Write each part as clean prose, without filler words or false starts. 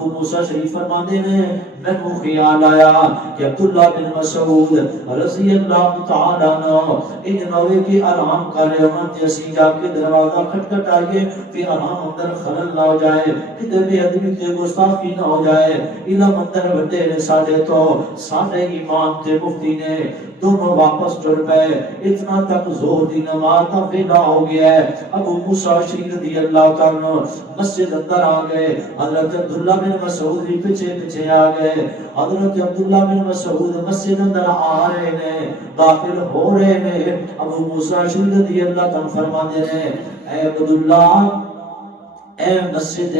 ابو موسیٰ شریف فرماتے ہیں میں خیال آیا کہ عبداللہ بن مسعود رضی اللہ تعالیٰ عنہ ان نوے کی آرام کر رہے ہوں تے اسی جا کے دروازہ کھٹکھٹائیے کہ آرام اندر خلل نہ ہو جائے، کتے بے ادبی تے گستاخی نہ ہو جائے۔ علم اندر بڑے نے ساڑھے تو ساڑھے امام تے مفتی نے دونوں واپس جڑ گئے، اتنا تک زور دی نماز کا ویلا ہو گیا ہے۔ ابو موسیٰ شریف رضی اللہ تعالیٰ مسجد اندر آ گئے، حضرت عبداللہ بن مسعود بھی پیچھے پیچھے آ گئے۔ حضرت عبداللہ بن مسعود مسجد اندر آ رہے ہیں، داخل ہو رہے ہیں، ابو موسیٰ شریف رضی اللہ تعالیٰ فرماتے ہیں اے عبداللہ اے مسجد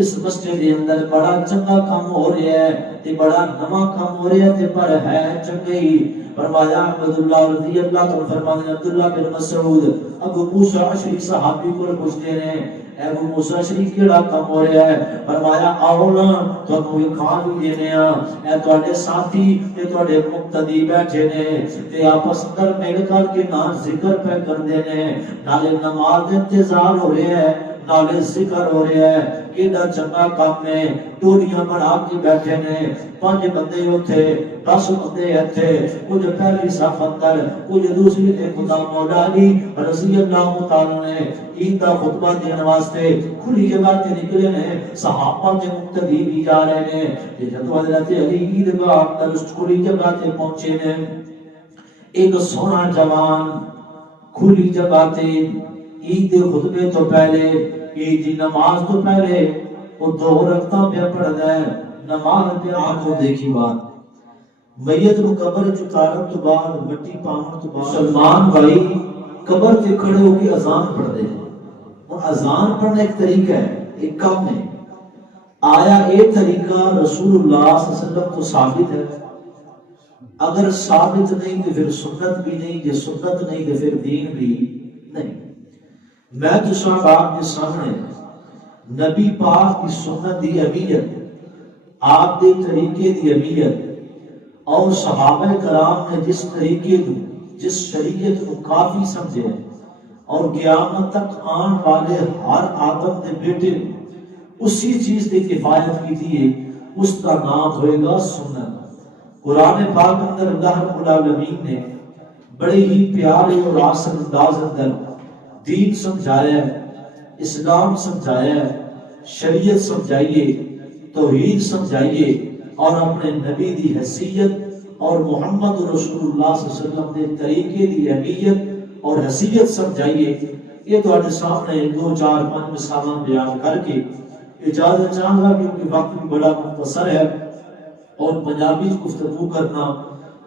اس مسجد کے اندر بڑا چنگا کام ہو رہا ہے تے بڑا نواں کام ہو رہا ہے تے پر ہے چنگا ہی۔ فرمایا عبداللہ رضی اللہ عنہ فرماتے ہیں عبداللہ بن مسعود ابو موسیٰ شریف صحابی کو پوچھتے ہیں اے ابو موسیٰ شریف کیڑا کام ہو رہا ہے؟ فرمایا آؤ نا تانوں یہ کھان بھی دینے ہاں، اے تواڈے ساتھی تے تواڈے مقتدی بیٹھے نے تے آپس اندر مل کر کے نام ذکر پہ کردے نے، نالے نماز دے انتظار ہو رہے ہیں، نالے ذکر ہو رہا ہے۔ کیڑا چنگا کام ہے، ٹولیاں بنا کے بیٹھے نے، 5 بندے اوتھے 10 بندے ایتھے، کچھ پہلی صف اندر کچھ دوسری تے خدا مولا علی رضی اللہ تعالی نے عید کا خطبہ دینے واسطے کھلی جگہ تے نکلے نے، صحابہ تے مقتدی بھی جا رہے نے۔ جدوں حضرت علی عیدگاہ اندر اس کھلی جگہ تے پہنچے نے، ایک سونا جوان کھلی جگہ تے عید کے خطبے تو پہلے عید کی نماز تو پہلے وہ 2 رکعتاں پہ پڑھدا ہے، نماز پہ آنکھوں دیکھی بات میت کو قبر چ اتارن تو بعد مٹی پاون تو بعد مسلمان بھائی قبر تے کھڑے ہو کے اذان پڑھدے ہیں۔ اور اذان پڑھنا ایک طریقہ ہے، ایک کام ہے، آیا یہ طریقہ رسول اللہ صلی اللہ علیہ وسلم کو ثابت ہے؟ اگر ثابت نہیں تو پھر سنت بھی نہیں، یہ سنت نہیں تو پھر دین بھی نہیں۔ میں تو صاحب آپ کے سامنے نبی پاک کی سنت دی اہمیت، آپ کے طریقے دی اہمیت اور صحابہ کرام نے جس طریقے کو جس شریعت کو کافی سمجھے اور قیامت تک آن والے ہر آدم کے بیٹے اسی چیز کی کفایت کی تھی، اس کا نام ہوئے گا سنت۔ قرآن پاک اندر اللہ رب العالمین نے بڑے ہی پیارے اور آسان انداز اندر دین سمجھایا ہے، اسلام سمجھایا ہے، شریعت سمجھائیے، توحید سمجھائیے اور اپنے نبی دی حیثیت اور محمد رسول اللہ صلی اللہ علیہ وسلم دے طریقے دی اہمیت اور حیثیت سمجھائیے۔ یہ تو آج سامنے 2 4 5 مثالیں بیان کر کے اجازت چاہوں گا کیونکہ وقت بھی بڑا مختصر ہے اور پنجابی گفتگو کرنا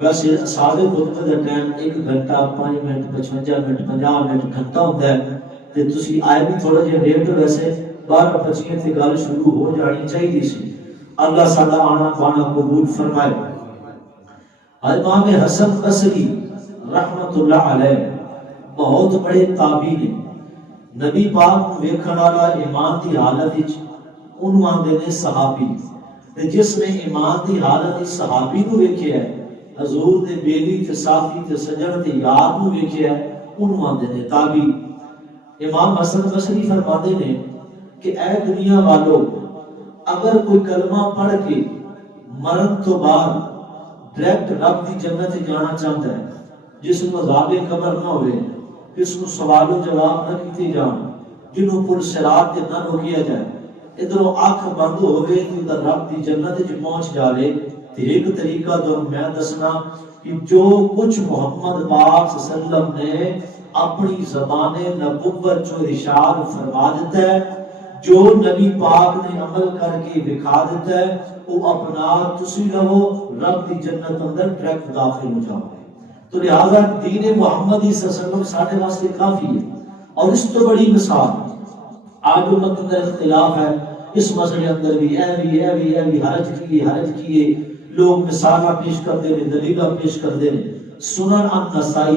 ویسے سادے خطبے کا ٹائم 1 گھنٹہ 5 منٹ 55 منٹ 50 منٹ گھنٹہ ہوتا ہے تے تسی آئے بھی تھوڑا جہا لیٹ، ویسے 12:25 تے گل شروع ہو جانی چاہیے سی۔ اللہ ساڈا آنا بانا قبول فرمائے۔ امام حسن بصری رحمت اللہ علیہ بہت بڑے تابعی نے، نبی پاک کو ویکھن والا ایمان دی حالت وچ انہوں آندے نے صحابی، تے جس نے ایمان دی حالت وچ صحابی کو ویکھیا ہے، حضور دے بیلی تے ساتھی تے سجن تے یار کو ویکھیا ہے، انہوں آندے نے تابعی۔ امام حسن بصری فرماتے ہیں کہ اے دنیا والو، اگر کوئی کلمہ پڑھ کے مرن تو بعد ڈائریکٹ رب دی جنت جانا چاہتا ہے، جس کو عذاب قبر نہ ہوئے، جس کو سوال و جواب نہ کیتے جان، جنہوں پل صراط تے نہ روکیا جائے، ادھروں آنکھ بند ہوئے تو ادھر رب دی جنت جو پہنچ جائے، تو ایک طریقہ تو میں دسنا کہ جو کچھ محمد پاک صلی اللہ علیہ وسلم نے اپنی زبان نبوت جو ارشاد فرما دیتا ہے، جو نبی پاک نے عمل کر کے دکھا دیتا ہے، وہ اپنا تسی لو رب دی جنت اندر ڈائریکٹ داخل ہو جاؤ۔ تو لہذا دین محمدی صلی اللہ علیہ وسلم ساڈے واسطے کافی ہے۔ اور اس تو بڑی مثال آج امت اندر اختلاف ہے اس مسئلے اندر بھی اے بھی حرج کیے لوگ مثالہ پیش کرتے ہیں، دلیلہ پیش کرتے ہیں۔ سنن النسائی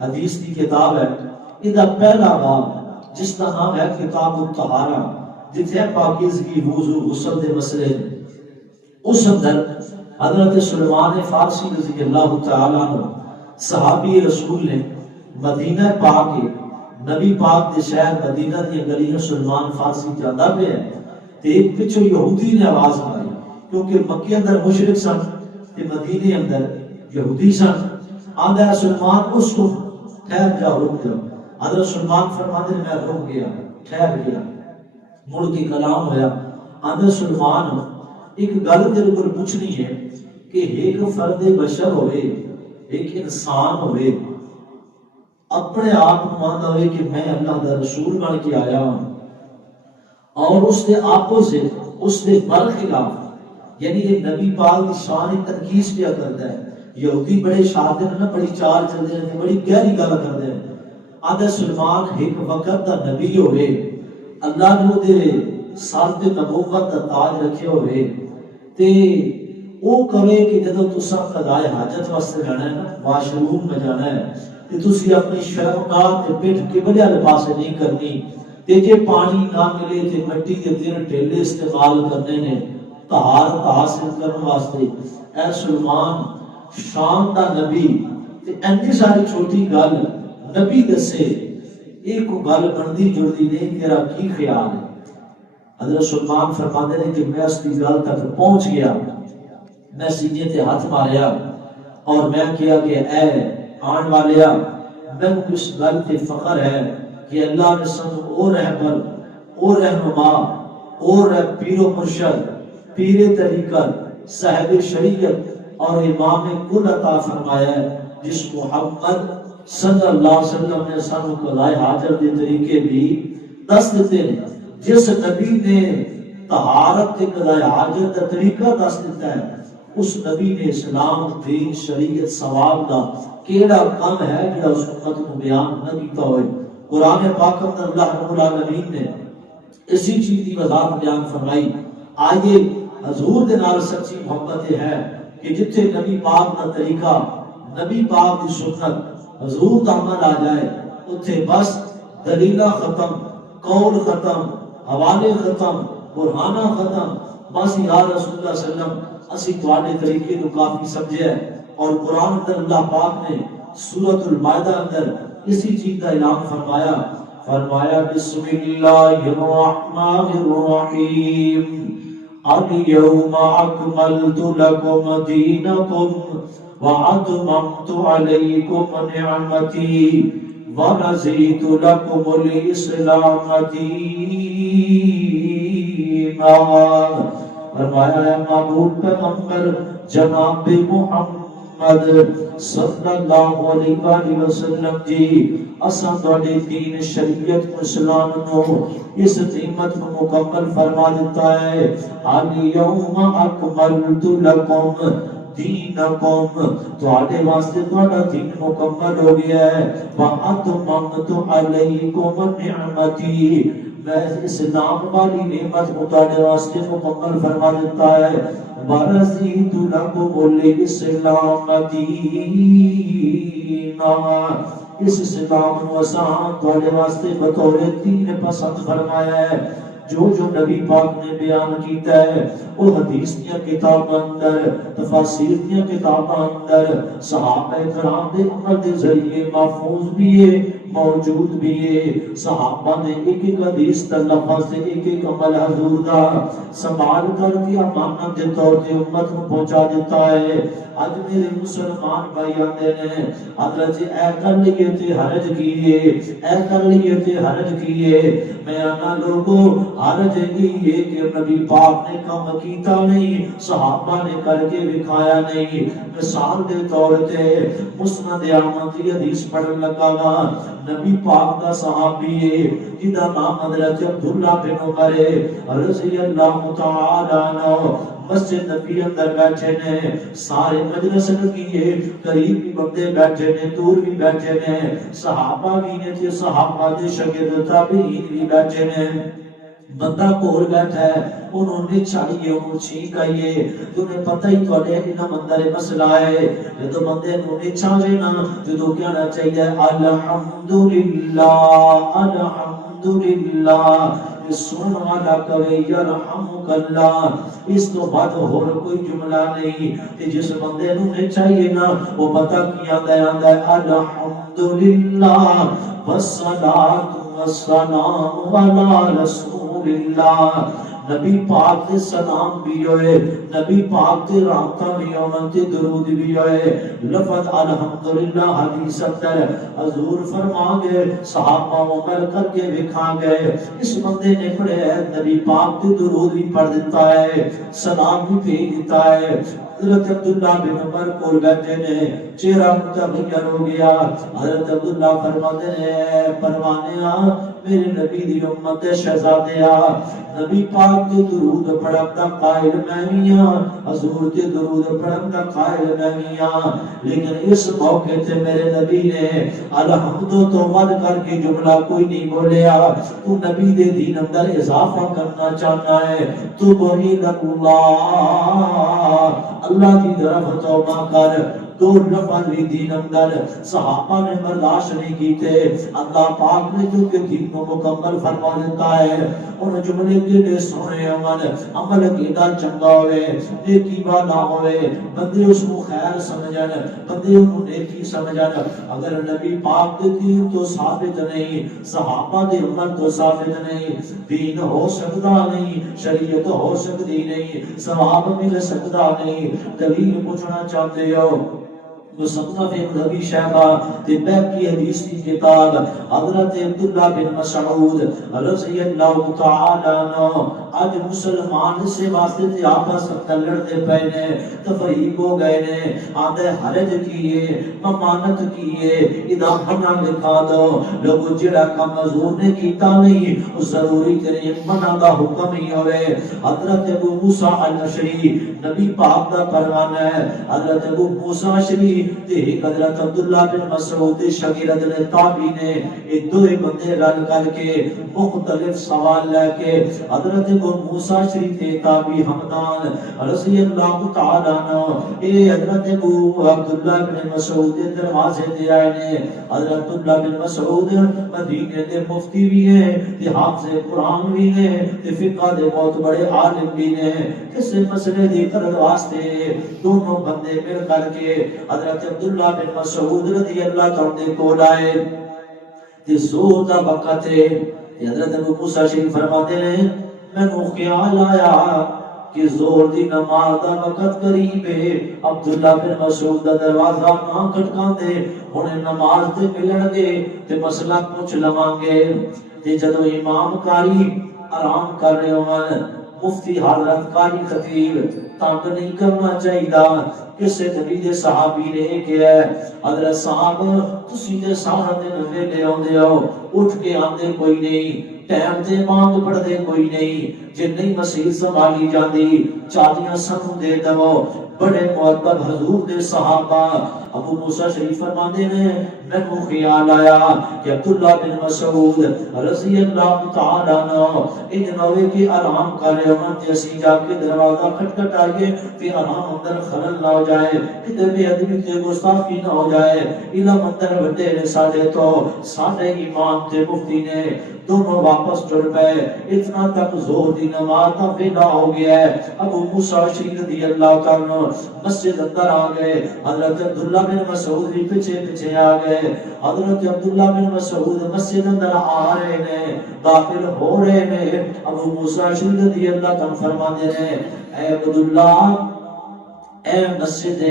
حدیث کی کتاب ہے، ادھا پہلا باب جس کا نام ہے کتاب الطہارہ، جتھے پاکیزگی وضو غسل دے مسئلے ہیں، اس اندر حضرت سلیمان فارسی رضی اللہ تعالیٰ عنہ صحابی رسول نے مدینہ پاک کے نبی پاک دے شہر مدینہ دی گلیاں سلیمان فارسی جاندا پہ ہے، تے ایک پچھو یہودی نے آواز ماری، کیونکہ مکے اندر مشرک سن تے مدینے اندر یہودی سن۔ آندا ہے سلمان اس کو ٹھہر جاؤ، رک جاؤ۔ حضرت سلمان فرماتے ہیں میں رک گیا، ٹھہر گیا۔ مڑ کے کلام ہویا، آندا سلمان ایک گل تیرے کو پوچھنی ہے کہ ایک فرد بشر ہوئے، ایک انسان ہوئے، اپنے آپ مانتا ہوئے کہ میں اللہ دا رسول بن کے آیا ہوں، اور اس کے اپوزٹ، اس کے برخلاف، یعنی یہ نبی پاک کی شان تنقیص کیا کرتا ہے۔ یہودی بڑے شاطر ہیں، بڑی چال چلتے ہیں، بڑی گہری گل کرتے ہیں۔ آدھا سلمان ایک وقت دا نبی ہوئے، اللہ نے دے سال تے نبوت دا تاج رکھے ہوئے، تے او کہے کہ جدو تساں قضائے حاجت واسطے جانا ہے نا، واش روم میں جانا ہے، تے تسی اپنی شرمگاہ تے پیٹھ قبلے والے پاسے نہیں کرنی، تے جے پانی نہ ملے تے مٹی کے 3 ڈھیلے استعمال کرنے نے طہارت حاصل کرنے واسطے۔ اے سلمان شام دا نبی تے اینی ساری چھوٹی گل نبی دسے، ایک گل بندی جڑتی نہیں، تیرا کی خیال ہے؟ حضرت سلمان فرماتے ہیں کہ میں اس کی گل تک پہنچ گیا، میں سینے تے ہاتھ ماریا اور میں کیا کہ اے آن والیا، میں اس گل تے فخر ہے کہ اللہ نے سن او رہبر، او رہنما، او پیر و مرشد، پیر طریقت، صاحب شریعت اور امام کل عطا فرمایا ہے، جس محمد صلی اللہ علیہ وسلم نے سانو قضائے حاجت دے طریقے بھی دس دیتے ہیں، جس نبی نے طہارت تے قضائے حاجت کا طریقہ دس دیتا ہے، اس نبی نے اسلام، دین، شریعت، ثواب دا کیڑا کم ہے جڑا اس امت کو بیان نہ کیتا ہوئے۔ قرآن پاک میں اللہ رب العالمین نے اسی چیز کی وضاحت بیان فرمائی۔ آئیے حضور دے نال سچی محبت ہے کہ جتھے نبی پاک کا طریقہ، نبی پاک کی سنت، حضور کا عمل آ جائے، اتھے بس دلیلہ ختم، قول ختم، حوالے ختم، برہانہ ختم، بس یا رسول اللہ صلی اللہ علیہ وسلم اسی تواڈے طریقے کو کافی سمجھے ہے۔ اور قرآن اندر اللہ پاک نے سورۃ المائدہ اندر اسی چیز کا اعلان فرمایا، فرمایا بسم اللہ الرحمن الرحیم اليوم اکملت لکم دینکم واتممت علیکم نعمتی ورضیت لکم الاسلام دینا۔ فرمایا ہے معبود پیغمبر جناب محمد صلی اللہ علیہ وآلہ وسلم جی، اساں تواڈے دین شریعت کو، اسلام نو، اس نعمت کو مکمل فرما دیتا ہے۔ الیوم اکملت لکم دینکم، تواڈے واسطے تواڈا دین مکمل ہو گیا ہے۔ واتممت علیکم نعمتی، میں اسلام والی نعمت کو تواڈے واسطے مکمل فرما دیتا ہے۔ ورضیت لکم الاسلام دینا، اس اسلام نو اساں تواڈے واسطے بطور دین پسند فرمایا ہے۔ جو نبی پاک نے بیان کیتا ہے وہ حدیث دیا کتاب اندر، تفاسیر دیا کتاب اندر، صحابہ کرام دے عمل دے ذریعے محفوظ بھی ہے، موجود بھی ہے۔ صحابہ نے ایک ایک حدیث کا لفظ سے ایک ایک عمل حضور دا سنبھال کر کے امانت دے طور تے امت کو پہنچا دیتا ہے۔ اج میرے مسلمان بھائی آتے ہیں، حضرت جی اے کر لیے تے حرج کیے، اے کر لیے تے حرج کیے۔ میں آنا لوگوں حرج کیے کہ نبی پاک نے کام کیتا نہیں، صحابہ نے کر کے دکھایا نہیں۔ مثال دے طور تے مسند احمد کی حدیث پڑھن لگا وا، نبی پاک دا صحابی ہے جدا نام حضرت عبداللہ بن عمر رضی اللہ تعالی عنہ، مسجد نبی اندر بیٹھے نے، سارے مجلس لگی ہے، قریب بھی بندے بیٹھے نے، دور بھی بیٹھے نے، صحابہ بھی نے تے صحابہ دے شاگرد تابعین بھی بیٹھے نے۔ بندہ کول بیٹھا ہے، انہوں نے چاہیے، انہوں چھینک آئیے، انہیں پتہ ہی تو اڈے انہاں مندر مسئلہ ہے۔ جدو بندے انہوں نے چاہیے نا، جدو کہنا چاہیے الحمدللہ الحمدللہ، سن والا کہے یرحمک اللہ، اس تو بعد اور کوئی جملہ نہیں۔ کہ جس بندے نے چاہیے نا وہ پتہ کیا آندا ہے الحمدللہ والصلاۃ والسلام علی رسول اللہ، نبی پاک تے سلام بھی ہوئے نبی پاک تے رحمتہ بھی ہوئے تے درود بھی ہوئے لفظ الحمدللہ حدیث اندر حضور فرما گئے صحابہ عمل کر کے وکھا گئے اس بندے نے پڑھے نبی پاک تے درود بھی پڑھ دیتا ہے سلام بھی بھیج دیتا ہے حضرت عبداللہ بن عمر کو بیٹھے نے چہرہ متغیر ہو گیا حضرت عبداللہ فرماتے ہیں پروانیا میرے نبی دی امت شہزادیا نبی پاک کے درود پڑھن دا قائل میں بھی ہاں حضور کے درود پڑھن دا قائل میں بھی ہاں لیکن اس موقع تے میرے نبی نے الحمد تو ود کر کے جملہ کوئی نہیں بولیا تو نبی دے دین اندر اضافہ کرنا چاہتا ہے تو توحید اللہ اللہ کی طرف توبہ کر دو لفظ بھی دین اندر صحابہ نے برداشت نہیں کیتے اللہ پاک نے جو کہ دین کو مکمل فرما دیتا ہے ان جملے کے لئے سونے عمل کیدا چنگا ہوئے نیکی والا ہوئے بندے اس کو خیر سمجھن بندے انہوں نیکی سمجھن اگر نبی پاک دے دین تو ثابت نہیں صحابہ دے عمل تو ثابت نہیں دین ہو سکتا نہیں شریعت ہو سکتی نہیں ثواب مل سکتا نہیں دلیل پوچھنا چاہتے ہو مصنف ابن ابی شیبہ طب کی حدیث کی کتاب حضرت عبداللہ بن مسعود رضی اللہ تعالی عنہ آج مسلمان سے واسطے تھے آپس لڑتے پے نے تفریق ہو گئے نے آدھے حرج کیے ممانت کیے ادا منع لکھا دو لوگ جڑا کام حضور نے کیتا نہیں اس ضروری تیرے منع دا حکم ہی ہوئے حضرت ابو موسیٰ الاشعری نبی پاک دا پروانہ ہے حضرت ابو موسیٰ الاشعری تے حضرت عبداللہ بن مسعود شاگرد نے تابعی نے یہ دو بندے رل کر کے مختلف سوال لے کے حضرت ابو موسیٰ الاشعری تے تابعی حمدان رضی اللہ تعالی عنہ اے حضرت ابو عبداللہ بن مسعود دے دروازے تے آئے نے حضرت عبداللہ بن مسعود مدینے دے مفتی بھی ہیں تے حافظ قرآن بھی ہیں تے فقہ دے بہت بڑے عالم بھی ہیں کسے مسئلے دی کرد واسطے دونوں بندے مل کر کے حضرت عبداللہ بن مسعود رضی اللہ تعالی کو لائے تے زور دا وقت ہے حضرت ابو موسیٰ شریف فرماتے ہیں میں نو خیال آیا کہ زور دی نماز دا وقت قریب ہے عبداللہ بن مسعود دا دروازہ نہ کھٹکان دے انہیں نماز تے ملن گے تے مسئلہ پوچھ لواں گے تے جدو امام قاری آرام کر رہے ہوں مفتی حضرت قاری خطیب تانگ نہیں کرنا چاہیے کسے نبی دے صحابی نے کیا ہے حضرت صاحب تسی دے سارا دن ویلے آندے ہو اٹھ کے آندے کوئی نہیں ٹائم تے مانگ پڑھدے کوئی نہیں جے نہیں مسیح سنبھالی جاندی چادیاں سنوں دے دو بڑے معدب حضور دے صحابہ ابو موسیٰ شریف فرماتے ہیں میں کو خیال آیا کہ عبداللہ بن مسعود رضی اللہ تعالیٰ عنہ ان نوے کی آرام کر رہے ہوں تے اسی جا کے دروازہ کھٹکھٹ آئیے پھر آرام اندر خلل نہ ہو جائے کتے بے ادبی تے گستاخی نہ ہو جائے علم اندر بڑے نے ساڑھے تو ساڑھے امام تے مفتی نے دونوں واپس جڑ گئے اتنا تک زور دی نماز کا ویلا ہو گیا ہے ابو موسیٰ شریف رضی اللہ تعالیٰ مسجد اندر آ گئے حضرت عبداللہ بن مسعود بھی پیچھے پیچھے آ گئے حضرت عبداللہ بن مسعود مسجد اندر آ رہے ہیں داخل ہو رہے ہیں ابو موسیٰ شریف رضی اللہ تعالیٰ فرماتے ہیں اے عبداللہ اے مسجد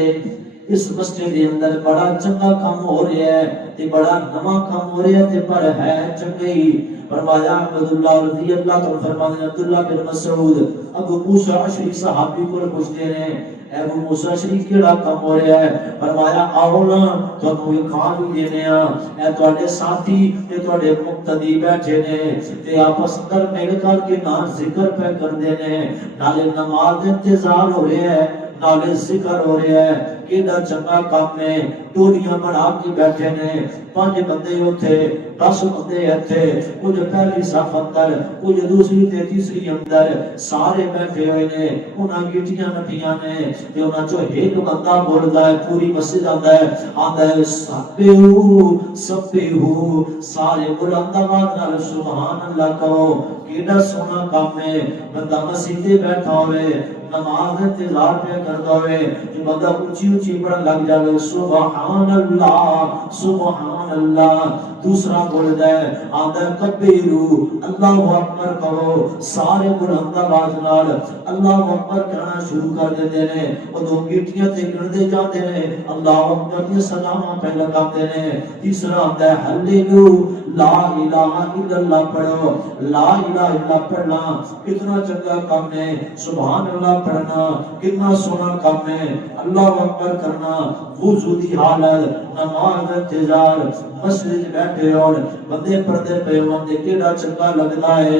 اس مسجد کے اندر بڑا چنگا کام ہو رہا ہے تے بڑا نواں کام ہو رہا ہے تے پر ہے چنگی فرمایا عبداللہ رضی اللہ تعالیٰ فرماتے ہیں عبداللہ بن مسعود ابو موسیٰ الاشعری صحابی کو پوچھتے ہیں اے ابو موسیٰ الاشعری کیڑا کام ہو رہا ہے فرمایا آؤ نا تانوں یہ کھان بھی دینے ہاں اے تواڈے ساتھی تے تواڈے مقتدی بیٹھے نے تے آپس اندر مل کر کے نام ذکر پہ کر دینے نالے نماز انتظار ہو رہے ہیں نالے ذکر ہو رہا ہے کیڑا چنگا کام ہے ٹولیاں بنا کے بیٹھے نے 5 بندے اوتھے 10 بندے ایتھے کچھ پہلی صف اندر کچھ دوسری تے تیسری اندر سارے بیٹھے ہوئے نے انہاں گٹیاں نٹیاں نے تے انہاں چوں ایک بندہ بولدا ہے پوری مسجد آندا ہے سبحو سبحو سارے بلند آواز نال سبحان اللہ کہو کیڑا سونا کام ہے بندہ مسجد بیٹھا ہوئے نماز انتظار پہ کرتا ہوئے کہ بندہ اونچی اونچی پڑھن لگ جائے سبحان اللہ دوسرا بولتا ہے آدھا کبیرو اللہ اکبر کہو سارے بلند آواز نال اللہ اکبر کہنا شروع کر دیتے ہیں وہ دو گیٹیاں تے گردے جاتے ہیں اللہ اکبر کے سلام پہ لگاتے ہیں تیسرا آدھا ہے ہلیلو لا الہ الا اللہ پڑھو لا الہ الا اللہ پڑھنا کتنا چنگا کام ہے سبحان اللہ پڑھنا کتنا سونا کام ہے اللہ اکبر کرنا وضو دی حالت نماز انتظار مسجد بیٹھے اور بندے پردے پہ ہوندے کیڑا چنگا لگدا ہے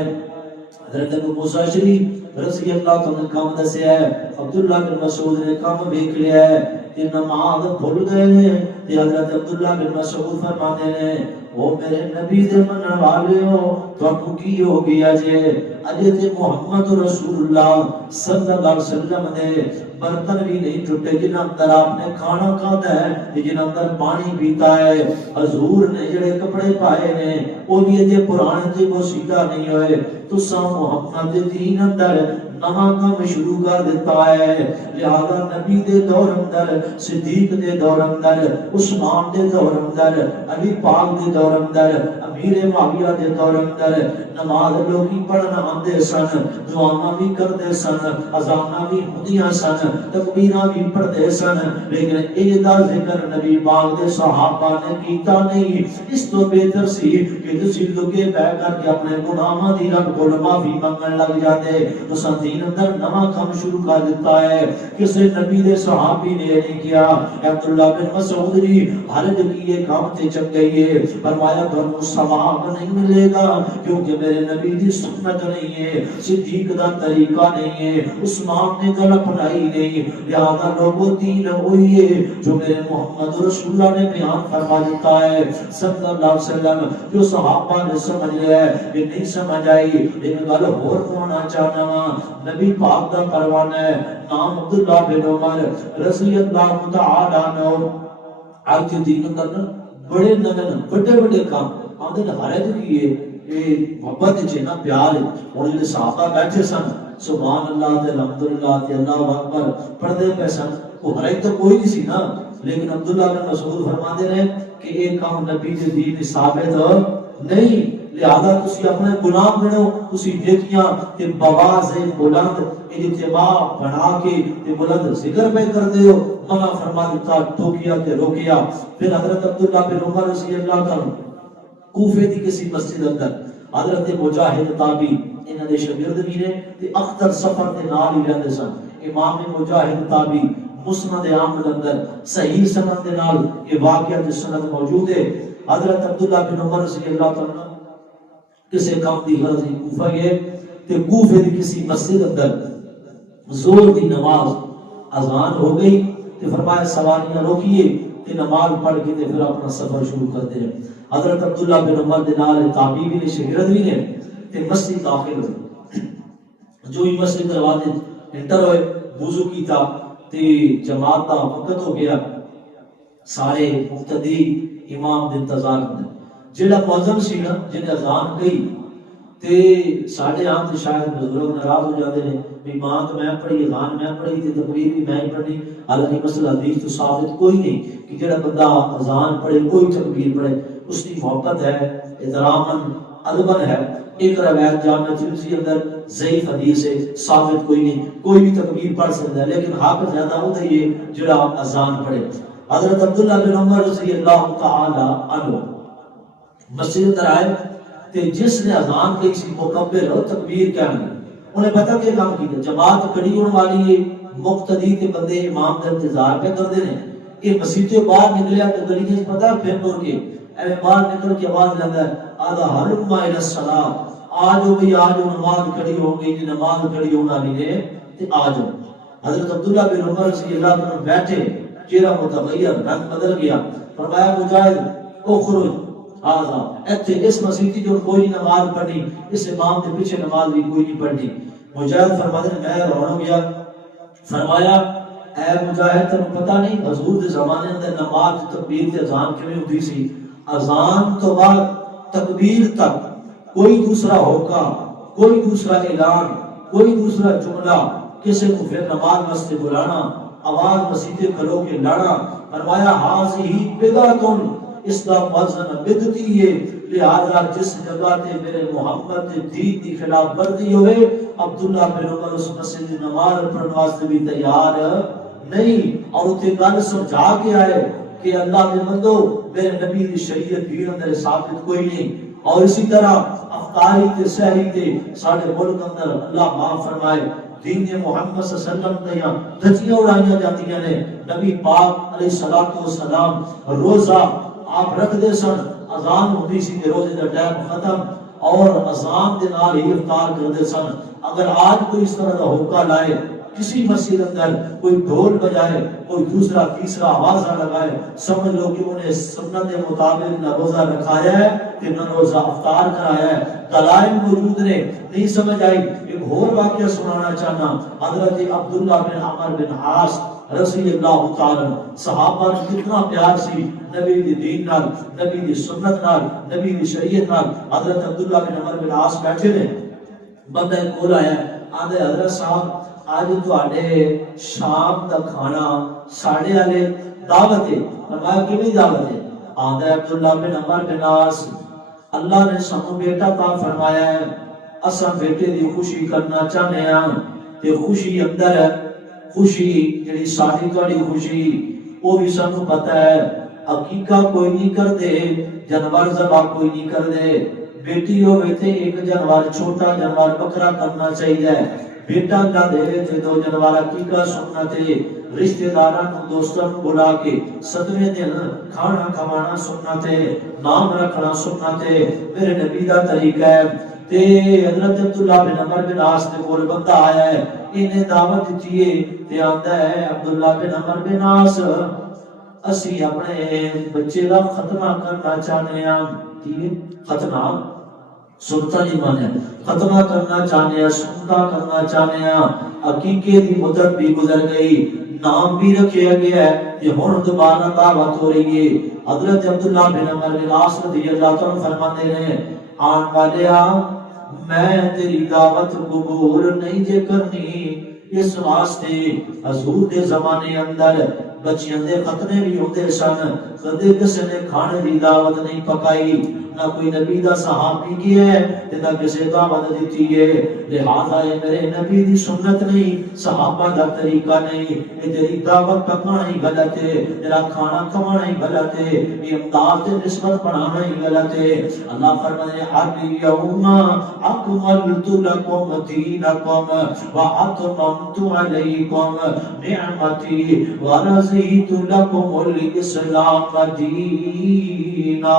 حضرت ابو موسیٰ شریف رضی اللہ تعالی کام دسیا ہے عبداللہ بن مسعود نے کام دیکھ لیا ہے کہ نماز بھول گئے ہیں کہ حضرت عبداللہ بن مسعود فرماتے ہیں وہ میرے نبی دے منن والے ہو تو کی ہو گیا جے اجے تے محمد رسول اللہ صلی اللہ علیہ وسلم نے برتن بھی نہیں ٹوٹے جن اندر آپ نے کھانا کھاتا ہے جن اندر پانی پیتا ہے حضور نے جڑے کپڑے پائے نے وہ بھی اجے پرانے تے وہ سیدھا نہیں ہوئے تو سا محمد دین اندر نواں کام شروع کر دیتا ہے لہذا نبی دے دور اندر صدیق دے دور اندر عثمان دے دور اندر علی پاک دے دور اندر امیر معاویہ دے دور اندر نماز لوگی پڑھنا آندے سن دعاواں بھی کردے سن اذاناں بھی ہوندیاں سن تکبیراں بھی پڑھدے سن لیکن اے دا ذکر نبی پاک دے صحابہ نے کیتا نہیں اس تو بہتر سی کہ تسی لوگے بیٹھ کر کے اپنے گناہاں دی رب کو معافی منگن لگ جاتے تو دین اندر نواں کام شروع کر دیتا ہے کسی نبی دے صحابی نے نہیں کیا عبداللہ بن مسعود جی حرج کی یہ کام تے چک گئی ہے فرمایا تمہیں ثواب نہیں ملے گا کیونکہ میرے نبی دی سنت نہیں ہے صدیق دا طریقہ نہیں ہے عثمان نے گل اپنائی نہیں لہذا لوگوں دین وہی ہے جو میرے محمد رسول اللہ نے بیان فرما دیتا ہے صلی اللہ علیہ وسلم جو صحابہ نے سمجھ لیا ہے یہ نہیں سمجھ آئی لیکن گل اور ہونا چاہنا نبی پاک دا پروانہ ہے نام عبداللہ بن عمر رضی اللہ تعالی عنہ آج دین اندر بڑے نگن بڑے بڑے کام آدھے حرج کیے اے محبت جنا پیار ہے اور جڑے صحابہ بیٹھے سن سبحان اللہ تے الحمدللہ تے اللہ اکبر پڑھدے پے سن وہ حرج تو کوئی نہیں سی نا لیکن عبداللہ بن مسعود فرماتے ہیں کہ ایک کام نبی دے دین ثابت نہیں لہذا تسی اپنے غلام بنو تسی دیکھیاں کہ بواز بلند اجتماع بنا کے تے بلند ذکر پہ کر دے ہو منع فرما دیتا ٹوکیا تے روکیا پھر حضرت عبداللہ بن عمر رضی اللہ تعالی کوفے دی کسی مسجد اندر حضرت مجاہد تابعی انہاں دے شاگرد بھی نے تے اختر سفر دے نال ہی رہندے سن امام مجاہد تابعی مسند احمد اندر صحیح سند دے نال یہ واقعہ دی سند موجود ہے حضرت عبداللہ بن عمر رضی اللہ تعالی کسی کام دی غرض کوفہ گئے تے کوفے دی کسی مسجد اندر زور دی نماز اذان ہو گئی تے فرمایا سواریاں روکیے تے نماز پڑھ کے تے پھر اپنا سفر شروع کرتے ہیں حضرت عبداللہ بن عمر دے نال تابعی بھی نے شاگرد بھی نے تے مسجد داخل ہوئے جو ہی مسجد دروازے انٹر ہوئے وضو کیتا تے جماعت دا وقت ہو گیا سارے مقتدی امام دے انتظار اندر جڑا مؤذن سی نا جن اذان گئی تے ساڈے ہاں تے شاید بزرگ ناراض ہو جاندے نے بھی امام تو میں پڑھی اذان میں پڑھی تے تقریر بھی میں ہی پڑھی حالانکہ مسئلہ حدیث تو ثابت کوئی نہیں کہ جڑا بندہ اذان پڑھے کوئی تکبیر پڑھے اس کی محبت ہے احترامن ادبن ہے ایک روایت جامع ترمذی اندر ضعیف حدیث ہے ثابت کوئی نہیں کوئی بھی تکبیر پڑھ سکتا ہے لیکن حق زیادہ ہوتا ہے جڑا اذان پڑھے حضرت عبداللہ بن عمر رضی اللہ تعالی عنہ مسجد اندر آئے تے جس نے اذان کی سی مکبر اور تکبیر کہنی انہیں پتہ کہ کام کیتا جماعت کھڑی ہونے والی ہے مقتدی تے بندے امام کا انتظار پہ کر دے ہیں یہ مسجد سے باہر نکلیا تو گلی میں پتہ پھر ٹور کے اے باہر نکل کے آواز لگا ہے آدھا حلم الى الصلاۃ آجو بھی آجو نماز کھڑی ہو گئی جی نماز کھڑی ہونے والی ہے تے آجو حضرت عبداللہ بن عمر رضی اللہ عنہ بیٹھے چہرہ متغیر رنگ بدل گیا فرمایا مجاہد اخرج آزا ایتھے اس مسجد جو کوئی نماز پڑھنی اس امام کے پیچھے نماز بھی کوئی نہیں پڑھنی مجاہد فرماتے ہیں میں رونا گیا فرمایا اے مجاہد تمہیں پتہ نہیں حضور دے زمانے اندر نماز تکبیر تے اذان کیویں ہوندی سی اذان تو بعد تکبیر تک کوئی دوسرا ہوکا کوئی دوسرا اعلان، کوئی دوسرا جملہ، کسی کو پھر نماز واسطے بلانا، آواز مسیطے کھلو کے لانا. فرمایا حاضی بدعتن، اس کا مؤذن بدعتی ہے. لہذا جس جگہ تے میرے محمد کے دین کی خلاف ورزی ہوئے، عبداللہ بن عمر اس مسجد نماز پڑھنے واسطے بھی تیار نہیں. اور اتنے گل سمجھا کے آئے کہ اللہ کے بندو میرے نبی کی شریعت دین اندر ثابت کوئی نہیں. اور اسی طرح افطاری تے سحری تے ساڈے ملک اندر اللہ معاف فرمائے دین محمد صلی اللہ علیہ وسلم دیاں دھجیاں اڑائیاں جاندیاں نے. نبی پاک علیہ الصلوۃ والسلام روزہ آپ رکھ دے سن، اذان ہوندی سی کہ روزے دا ٹائم ختم، اور اذان دے نال ہی افطار کردے سن. اگر آج کوئی اس طرح دا حکم لائے کسی مسجد اندر، کوئی ڈھول بجائے، کوئی دوسرا تیسرا آوازہ لگائے، سمجھ لو کہ انہیں سنت مطابق نہ روزہ رکھایا ہے کہ نہ روزہ افطار کرایا ہے. دلائل موجود نے، نہیں سمجھ آئی. ایک اور واقعہ سنانا چاہنا. حضرت عبداللہ بن عمر بن عاص رضی اللہ تعالی، صحابہ نے کتنا پیار سی نبی دی دین نال، نبی دی سنت نال، نبی دی شریعت نال. حضرت عبداللہ بن عمر بن عاص بیٹھے نے، بندہ کول آیا، آدھے حضرت صاحب آج تواڈے شام دا کھانا ساڑھے والے دعوت ہے. فرمایا کیویں دعوت ہے؟ آدھے عبداللہ بن عمر بن عاص اللہ نے سانو بیٹا عطا فرمایا ہے، اساں بیٹے دی خوشی کرنا چاہنے ہاں. تے خوشی اندر ہے، خوشی جڑی ساڈی تہاڈی خوشی وہ بھی سانو پتہ ہے. عقیقہ کوئی نہیں کردے، جانور ذبح کوئی نہیں کردے. بیٹی ہوئے تے ایک جانور، چھوٹا جانور بکرا کرنا چاہیے. بیٹا کا دے تے دو جانور عقیقہ سنتے، رشتہ داراں دوستاں بلا کے 7ویں دن کھانا کھوانا سنتے، نام رکھنا سنتے میرے نبی دا طریقہ ہے. تے حضرت عبداللہ بن عمر بن عاص دے کول بندہ آیا ہے، انہیں دعوت دیتی ہے. تے آندا ہے عبداللہ بن عمر بن عاص اسی اپنے بچے دا ختمہ کرنا چاہنے ہاں. ختمہ سنتا نہیں مانے، ختمہ کرنا چاہنے ہیں، سنتا کرنا چاہنے ہیں. عقیقے دی مدت بھی گزر گئی، نام بھی رکھیا گیا ہے، یہ ہن دوبارہ دعوت ہو رہی ہے. حضرت عبداللہ بن عمر بن عاص رضی اللہ عنہ فرماتے ہیں آن والیا میں تیری دعوت قبول نہیں جے کرنی. اس واسطے حضور دے زمانے اندر بچیاں دے ختنے بھی ہوندے سن، کدے کسی نے کھانے دی دعوت نہیں پکائی، نہ کوئی نبی دا صحابی کی ہے نہ کسی دعوت دیتی ہے. لہذا یہ میرے نبی دی سنت نہیں، صحابہ دا طریقہ نہیں. یہ تیری دعوت پکانا ہی غلط ہے، تیرا کھانا کھوانا ہی غلط ہے، یہ امداد سے نسبت بڑھانا ہی غلط ہے. اللہ فرماتے ہیں الیوم اکملت لکم دینکم واتممت علیکم نعمتی ورضیت لکم الاسلام دینا.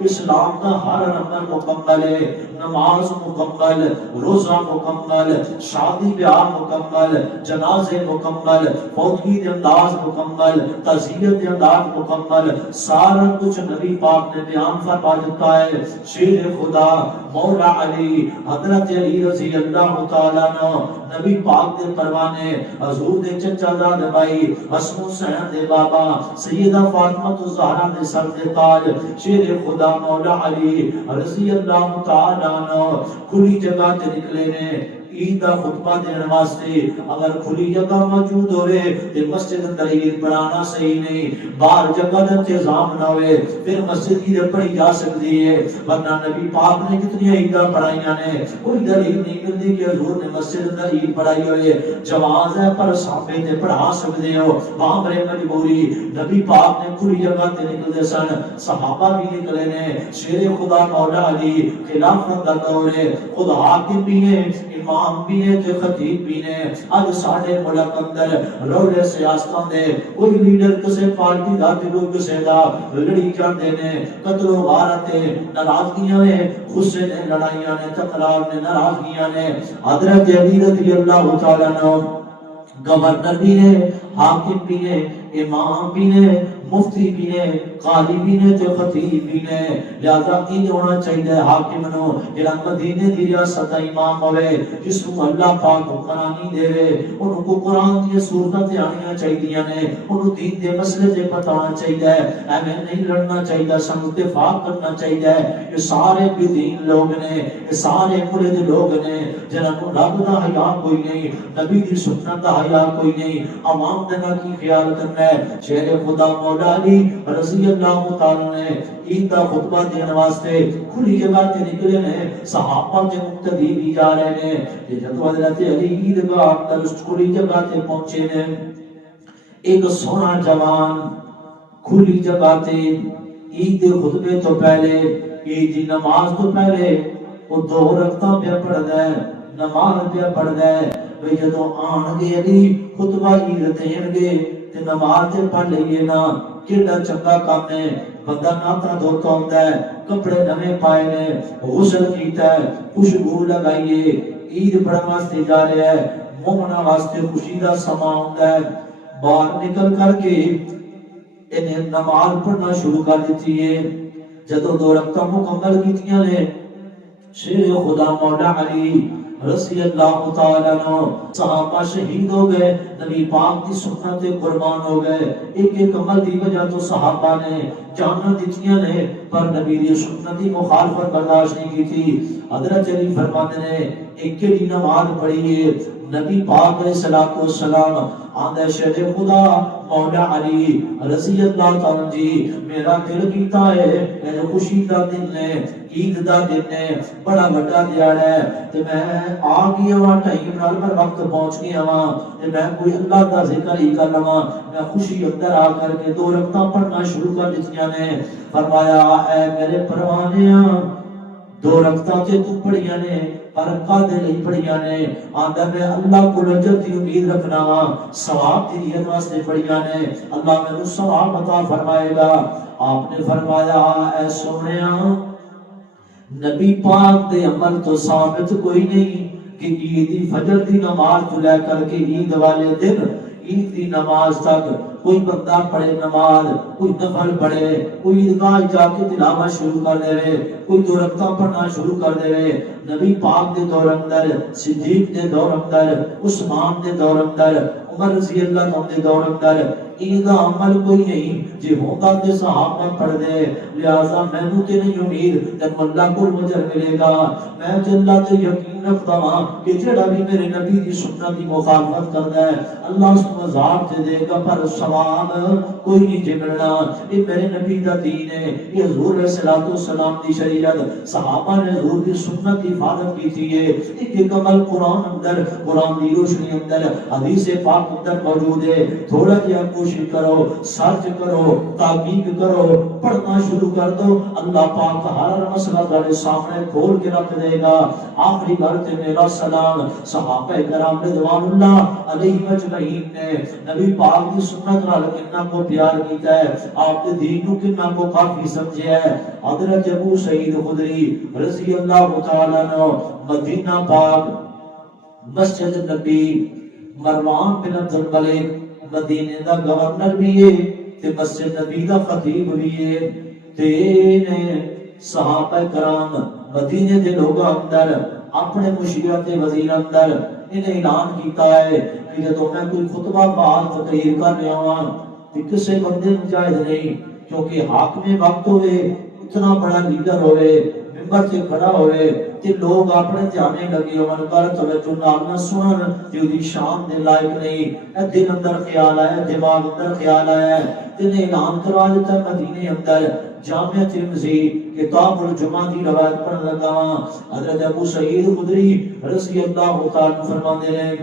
اسلام کا ہر نمبر مکمل ہے، نماز مکمل، روزہ مکمل، شادی بیاہ مکمل، جنازے مکمل، فوتگی کے انداز مکمل، تعزیت کے انداز مکمل، سارا کچھ نبی پاک نے بیان فرما دیتا ہے. شیر خدا مولا علی حضرت علی رضی اللہ تعالیٰ عنہ نبی پاک دے پروانے، حضور دے چچا زاد بھائی حسن حسین دے بابا سیدہ فاطمہ الزہرا دے سر دے تاج شیر خدا مولا علی رضی اللہ تعالیٰ عنہ کھلی جگہ تے نکلے نے عید کا خطبہ دینے واسطے. اگر کھلی جگہ موجود ہوئے تے مسجد اندر عید پڑھانا صحیح نہیں، باہر جگہ دا انتظام نہ ہوئے پھر مسجد عید پڑھی جا سکتی ہے. ورنہ نبی پاک نے کتنی عیداں پڑھائیاں نے، کوئی دلیل نہیں ملتی کہ حضور نے مسجد اندر عید پڑھائی ہوئے. جواز ہے پر صحابے تے پڑھا سکتے ہو، وہاں پر مجبوری. نبی پاک نے کھلی جگہ تے نکلے سن، صحابہ بھی نکلے نے. شیر خدا مولا علی خلافت دا دور ہے، خود حاکم بھی ہے، امام بھی ہے تے خطیب بھی نے. اج ساڈے ملک اندر رولے سیاستاں دے کوئی لیڈر کسے پارٹی دا تے کوئی کسے دا لڑی جاندے نے، قتل و غارت ناراضگیاں نے، غصے نے، لڑائیاں نے، تکرار نے، ناراضگیاں نے. حضرت علی رضی اللہ تعالیٰ عنہ گورنر بھی ہے، حاکم بھی ہے، امام بھی نے، مفتی بھی نے، قاضی بھی نے تے خطیب بھی نے، لہذا یہ ہونا چاہیے حاکم نو جڑا مدینے دی ریاست دا امام ہوئے، جس کو اللہ پاک حکمرانی دے، انہوں کو قرآن دی سورتاں تے آنیاں چاہیے نے، انہوں دین دے مسئلے تے بتانا چاہیے، ایویں نہیں لڑنا چاہیے، سب اتفاق کرنا چاہیے۔ یہ سارے بھی دین لوگ نے، یہ سارے مرد لوگ نے جنہاں کو رب دا حیا کوئی نہیں، نبی دی سنت دا حیا کوئی نہیں، عوام دا کی خیال کرنا ہے۔ شیر خدا مولا علی رضی اللہ تعالی نے عید دا خطبہ دینے واسطے کھلی جگہ تے نکلے نے، صحابہ کے مقتدی بھی جا رہے ہیں، جب حضرت علی عیدگاہ اندر اس کھلی جگہ تے پہنچے نے، ایک سونا جوان کھلی جگہ تے عید دے خطبے تو پہلے، عید دی نماز تو پہلے وہ 2 رکعتاں پہ پڑھدا ہے، نماز پہ پڑھدا ہے۔ بھئی جدوں آن گے علی خطبہ عید دین گے تے نماز تے پڑھ لئیے نا، کیڑا چنگا کام ہے، بندہ ناتا دھوتا ہوندا ہے، کپڑے نویں پائے نے، غسل کیتا ہے، خوشبو لگائیے، عید پڑھن واسطے جا رہا ہے، مومنا واسطے خوشی دا سما ہوندا ہے۔ باہر نکل کر کے انہیں نماز پڑھنا شروع کر دیتی ہے۔ جدوں 2 رکعتاں مکمل کیتیاں نے، شیر خدا مولا علی رضی اللہ تعالی عنہ، صحابہ شہید ہو گئے، نبی پاک کی سنت قربان ہو گئے، ایک ایک عمل دی وجہ تو صحابہ نے جاناں دتیاں نے، پر نبی دی سنت کی مخالفت برداشت نہیں کی تھی۔ حضرت علی فرماتے نے ایک ہی نماز پڑھی ہے، نبی پاک علیہ الصلوۃ والسلام آندے شہر خدا مولا علی رضی اللہ تعالی جی، میرا دل کیتا ہے اے جو خوشی دا دن ہے، عید دا دن ہے، بڑا بڑا دیار ہے، تے میں آ گیا ہاں ٹائم نال پر وقت پہنچ گیا ہاں، تے میں کوئی اللہ دا ذکر ہی کر لواں، میں خوشی اندر آ کر کے 2 رکعتاں پڑھنا شروع کر دتیاں نے۔ فرمایا اے میرے پروانیاں 2 رکعتاں تے تو پڑھیاں نے، پر قادے نہیں پڑھیاں نے، آندا میں اللہ کو اجر دی امید رکھنا وا، ثواب دی نیت واسطے پڑھیاں نے، اللہ مینوں ثواب عطا فرمائے گا۔ آپ نے فرمایا اے سونیا، نبی پاک دے عمل تو ثابت کوئی نہیں کہ عید دی فجر دی نماز تو لے کر کے عید والے دن عید دی نماز تک کوئی بندہ پڑھے نماز، کوئی نفل پڑھے، کوئی عیدگاہ جا کے تلاوت شروع کر دے، کوئی 2 رکعتاں پڑھنا شروع کر دے۔ نبی پاک دے دور اندر، صدیق دے دور اندر، عثمان دے دور اندر، عمر رضی اللہ عنہ دے دور اندر عید دا عمل کوئی نہیں، جے ہوندا تے صحابہ پڑھ دے، لہذا مینوں تے نہیں امید تے اللہ کو اجر ملے گا۔ میں تے اللہ تے یقین رکھدا ہاں کہ جڑا بھی میرے نبی دی سنت دی مخالفت کردا ہے اللہ اس کو عذاب دے دے گا، پر ثواب کوئی نہیں جے ملنا۔ یہ میرے نبی دا دین ہے، یہ حضور علیہ الصلوۃ والسلام دی شریعت، صحابہ نے حضور دی سنت کی حفاظت کی تھی۔ ایک ایک عمل قرآن اندر، قرآن دی روشنی اندر، حدیث پاک اندر موجود ہے۔ تھوڑا جہا کوشش کرو، سرچ کرو، تحقیق کرو، پڑھنا شروع کر دو، اللہ پاک ہر مسئلہ تمہارے سامنے کھول کے رکھ دے گا۔ آخری بار تے میرا سلام صحابہ کرام رضوان اللہ علیہ اجمعین نے نبی پاک دی سنت نال کتنا کو پیار کیتا ہے، آپ دے دین نو کتنا کو کافی سمجھیا ہے۔ حضرت ابو سعید خدری رضی اللہ تعالی عنہ مدینہ پاک مسجد نبی، مروان بن عبد الملک مدینے دا گورنر بھی ہے تے مسجد نبی دا خطیب بھی ہے، تے نے صحابہ کرام مدینے دے لوگوں اندر اپنے مشیرت وزیر اندر انہیں اعلان کیتا ہے کہ جدوں میں کوئی خطبہ بات تقریر کر رہا ہوں کہ کسے بندے کو جائز نہیں، کیونکہ حاکم وقت ہوئے، اتنا بڑا لیڈر ہوئے، ممبر سے کھڑا ہوئے کہ لوگ اپنے دھیانے لگے ہوئے کر توجہ نال نہ سنن جو دی شان دے لائق نہیں۔ اے دل اندر خیال آیا، دماغ اندر خیال آیا، انہیں اعلان کروا دیتا مدینے اندر جامع ترمذی کتاب الجمعہ کی روایت پڑھن لگا ہاں۔ حضرت ابو سعید خدری رضی اللہ تعالی فرماتے ہیں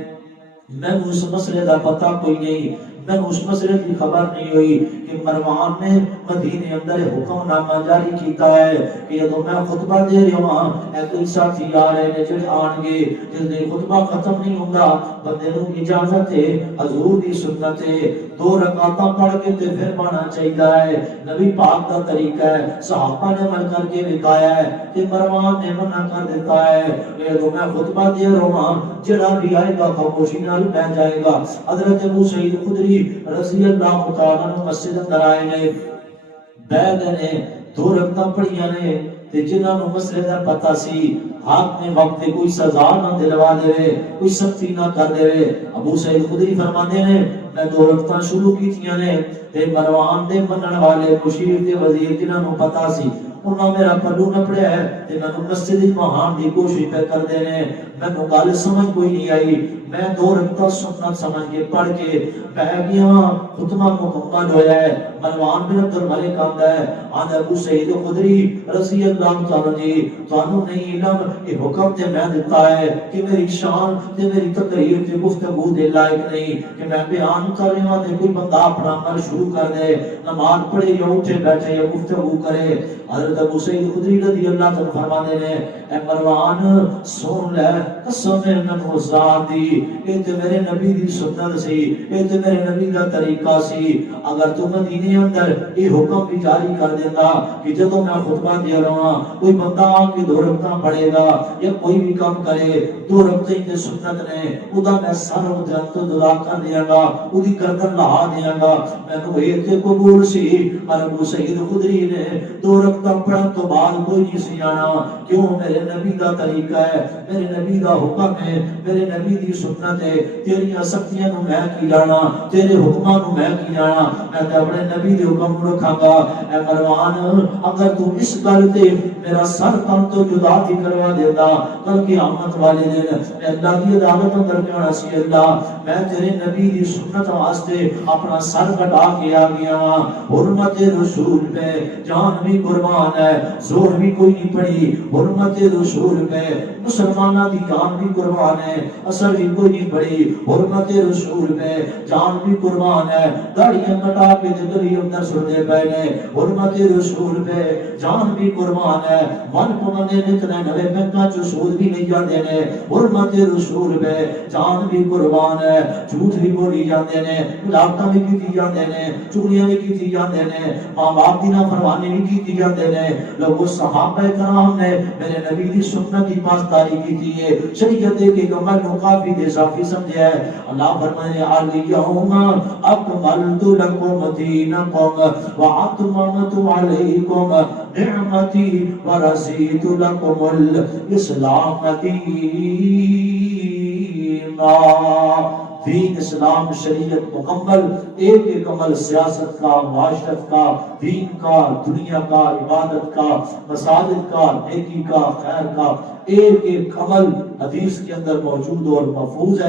میں اس مسئلے دا پتہ کوئی نہیں، میں اس مسئلے کی خبر نہیں ہوئی کہ مروان نے مدینے اندر حکم نامہ جاری کیتا ہے کہ جدوں میں خطبہ دے رہا ہاں اے کوئی ساتھی آ رہے نے جڑے آن گے، جس دے خطبہ ختم نہیں ہوندا بندے نوں اجازت ہے، حضور دی سنت ہے، 2 رکعتاں پڑھ کے تے پھر پڑھنا چاہیے ہے، نبی پاک دا طریقہ ہے، صحابہ نے عمل کر کے دکھایا ہے، تے مروان نے منع کر دیتا ہے کہ جدوں میں خطبہ دے رہا ہاں جڑا بھی آئے گا خاموشی نال بیٹھ جائے گا۔ حضرت ابو سعید خدری رضی اللہ تعالیٰ عنہ مسجد اندر آئے نے، بیٹھ نے، 2 رکعتاں پڑھیاں نے، تے جنہاں نوں مسئلے دا پتہ سی ہاتھ میں وقت کوئی سزا نہ دلوا دے، کوئی سختی نہ کر دے، ابو سعید خدری فرماتے ہیں میں 2 رکعتاں شروع کیتیاں نے تے مروان دے منن والے مشیر دے وزیر جنہاں نوں پتہ سی انہاں میرا پلو نہ پڑیا ہے تے میں مسجد پہان دی کوشش پہ کر دے نے، میں گل سمجھ کوئی نہیں آئی، میں 2 رکعتاں سنت سمجھ کے پڑھ کے بیٹھ گیا، خطبہ مکمل ہویا ہے، مروان بن عبد الملک آندا ہے آن ابو سعید خدری رضی اللہ تعالیٰ جی تانوں نہیں علم یہ حکم تے میں دیتا ہے کہ میری شان تے میری تقریر تے گفتگو دے لائق نہیں کہ میں بیان کر رہا ہوں تے کوئی بندہ اپنا عمل شروع کر دے، نماز پڑھے یا اٹھے بیٹھے یا گفتگو کرے۔ حضرت ابو سعید خدری رضی اللہ تعالیٰ فرماتے ہیں اے مروان سن لے قسم ہے میں ذات دی اے تے میرے نبی دی سنت سی، اے تے میرے نبی دا طریقہ سی، اگر تو مدینے اندر یہ حکم بھی جاری کر دیتا کہ جدوں میں خطبہ دے رہا کوئی بندہ آ کے 2 رکعتاں پڑھے گا یا کوئی بھی کام کرے 2 رکعتیں تے سنت نے ادا میں سر تو جدا کر دیاں گا، اودی گردن لہا دیاں گا، مینوں اے تے قبول سی۔ اور ابو سعید خدری نے 2 رکعتاں پڑھن تو بعد کوئی نہیں سی جانا، کیوں میرے نبی دا طریقہ ہے، میرے نبی دا حکم ہے، میرے نبی دی سنت ہے، تیریاں سختیاں نو میں کی جانا، تیرے حکماں نو میں کی جانا، میں تے اپنے نبی دے حکم نو رکھاں گا۔ اے مروان اگر تو اس گل تے میرا سر تن تو جدا بھی کروا دیندا کل قیامت والے دن میں اللہ دی عدالت اندر کہنا سی اللہ میں تیرے نبی دی سنت واسطے اپنا سر کٹا کے آ گیا ہاں، حرمت رسول پہ جان بھی قربان ہے، زور بھی کوئی نہیں پڑی، حرمت رسول پہ مسلمانہ دی جان بھی قربان ہے، اثر بھی کوئی نہیں پڑی، حرمت رسول پہ جان بھی قربان ہے، داڑیاں کٹا کے دلی اندر سڑنے پہنے، حرمت رسول پہ جان بھی قربان ہے، ون پمانے نتنے نوے بینکاں چو سود بھی نہیں جاندے نے، حرمت رسول پہ جان بھی قربان ہے، جھوٹ بھی بولی جاندے نے، ملاوٹاں بھی کیتی جاندے نے، چغلیاں بھی کیتی جاندے نے، ماں باپ دی نافرمانی بھی کیتی جاندے نے، لوگوں صحابہ کرام نے میرے نبی دی سنت کی پاسداری کیتی ہے، شریعت کے عمل کو کافی بے صافی سمجھا ہے۔ اللہ فرمانے الیوم اکملت لکم دینکم واتممت علیکم نعمتی ورضیت لکم الاسلام دینا۔ دین اسلام شریعت مکمل، ایک عمل سیاست کا، معاشرت کا، دین کا، دنیا کا، عبادت کا، مساجد کا، نیکی کا، خیر کا، ایک عمل حدیث کے اندر موجود اور محفوظ ہے۔